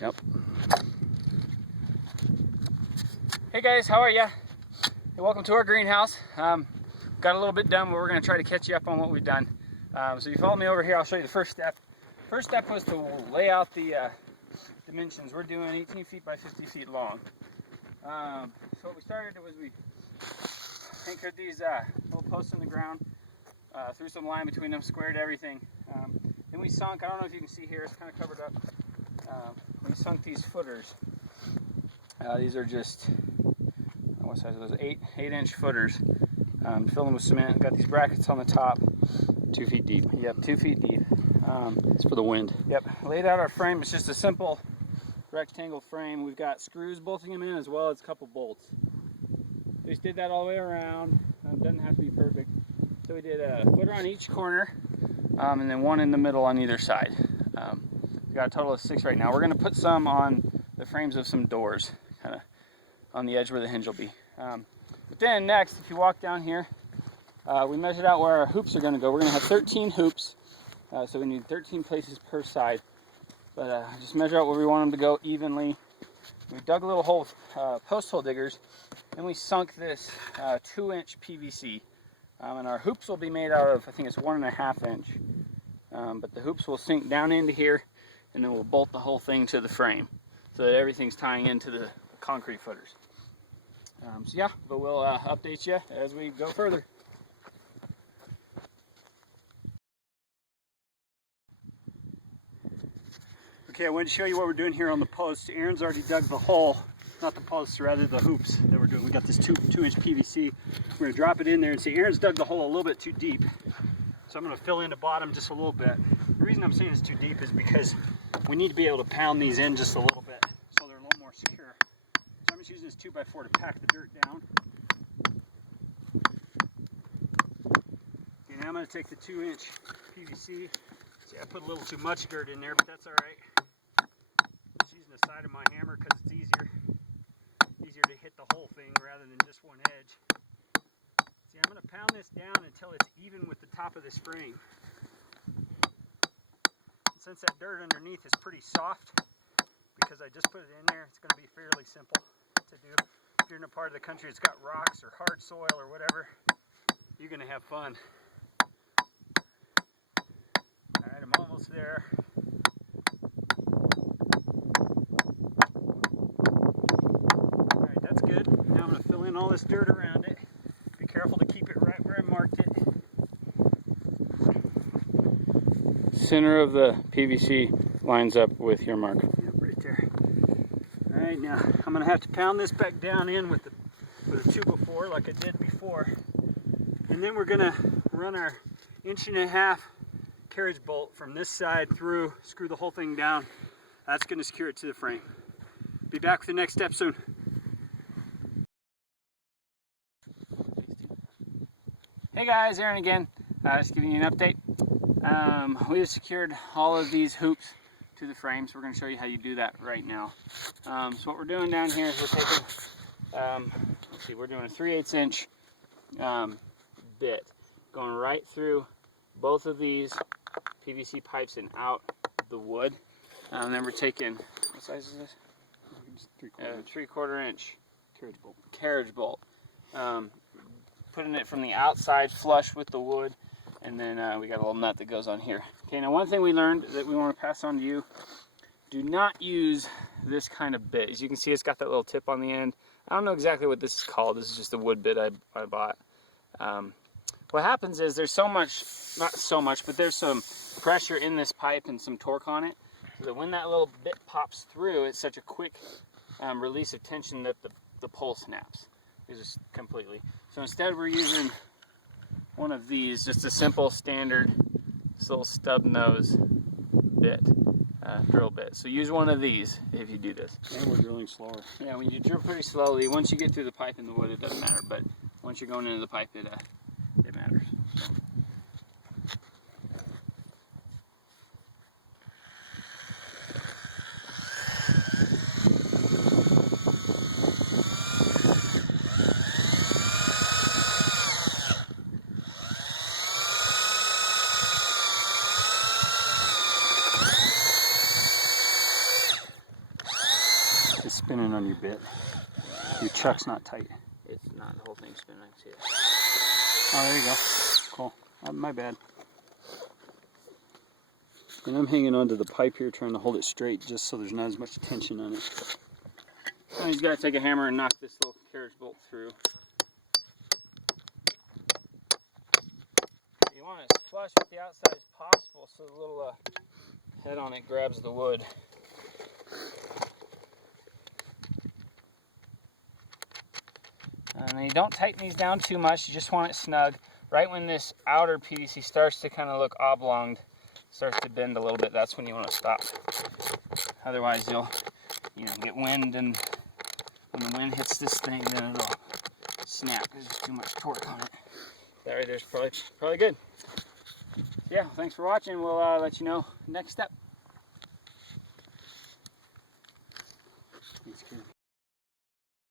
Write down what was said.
Yep. Hey guys, how are ya? Hey, welcome to our greenhouse. Got a little bit done, but we're going to try to catch you up on what we've done. So you follow me over here, I'll show you the first step. First step was to lay out the dimensions. We're doing 18 feet by 50 feet long. So what we started was we anchored these little posts in the ground, threw some line between them, squared everything. Then we sunk, I don't know if you can see here, it's kind of covered up. We sunk these footers. These are just, what size are those? 8-inch footers. Fill them with cement. Got these brackets on the top. 2 feet deep. Yep, 2 feet deep. It's for the wind. Yep, laid out our frame. It's just a simple rectangle frame. We've got screws bolting them in as well as a couple bolts. We just did that all the way around. Doesn't have to be perfect. So we did a footer on each corner, and then one in the middle on either side. We've got a total of 6 right now. We're going to put some on the frames of some doors, kind of on the edge where the hinge will be. But then next, if you walk down here, we measured out where our hoops are going to go. We're going to have 13 hoops, so we need 13 places per side. But just measure out where we want them to go evenly. We dug a little hole with post hole diggers, and we sunk this 2-inch PVC. And our hoops will be made out of, I think it's 1.5 inch. But the hoops will sink down into here, and then we'll bolt the whole thing to the frame so that everything's tying into the concrete footers. So yeah, but we'll update you as we go further. Okay, I wanted to show you what we're doing here on the posts. Aaron's already dug the hole, not the posts, rather the hoops that we're doing. We got this 2-inch PVC. We're gonna drop it in there and see Aaron's dug the hole a little bit too deep. So I'm gonna fill in the bottom just a little bit. The reason I'm saying it's too deep is because we need to be able to pound these in just a little bit so they're a little more secure. So I'm just using this 2x4 to pack the dirt down. Okay, now I'm gonna take the 2-inch PVC. See, I put a little too much dirt in there, but that's all right. Just using the side of my hammer because it's easier to hit the whole thing rather than just one edge. See, I'm going to pound this down until it's even with the top of this frame. And since that dirt underneath is pretty soft, because I just put it in there, it's going to be fairly simple to do. If you're in a part of the country that's got rocks or hard soil or whatever, you're going to have fun. Alright, I'm almost there. Alright, that's good. Now I'm going to fill in all this dirt around it. Be careful to keep it right where I marked it. Center of the PVC lines up with your mark. Yep, right there. Alright, now I'm going to have to pound this back down in with the 2x4 like I did before. And then we're going to run our 1.5-inch carriage bolt from this side through, screw the whole thing down. That's going to secure it to the frame. Be back with the next step soon. Hey guys, Aaron again. Just giving you an update. We have secured all of these hoops to the frame, so we're going to show you how you do that right now. So what we're doing down here is we're taking, let's see, we're doing a 3/8 inch bit going right through both of these PVC pipes and out the wood. And then we're taking, what size is this? 3/4 inch carriage bolt. Putting it from the outside flush with the wood, and then we got a little nut that goes on here. Okay, now one thing we learned that we want to pass on to you: do not use this kind of bit. As you can see, it's got that little tip on the end. I don't know exactly what this is called. This is just a wood bit I bought. What happens is there's so much, not so much, but there's some pressure in this pipe and some torque on it, so that when that little bit pops through, it's such a quick release of tension that the pole snaps. Just completely. So instead we're using one of these, just a simple standard little stub nose bit, drill bit. So use one of these if you do this. And we're drilling slower. Yeah, when you drill pretty slowly, once you get through the pipe in the wood, it doesn't matter. But once you're going into the pipe, it matters. So. It's spinning on your bit. Your chuck's not tight. It's not the whole thing spinning. I can see it. Oh, there you go. Cool. My bad. And I'm hanging onto the pipe here, trying to hold it straight, just so there's not as much tension on it. Now you just gotta take a hammer and knock this little carriage bolt through. You want it as flush with the outside as possible, so the little head on it grabs the wood. And then you don't tighten these down too much, you just want it snug. Right when this outer PVC starts to kind of look oblonged, starts to bend a little bit, that's when you want to stop. Otherwise you'll get wind, and when the wind hits this thing, then it'll snap because there's too much torque on it. That right there's probably good. Yeah, thanks for watching. We'll let you know next step.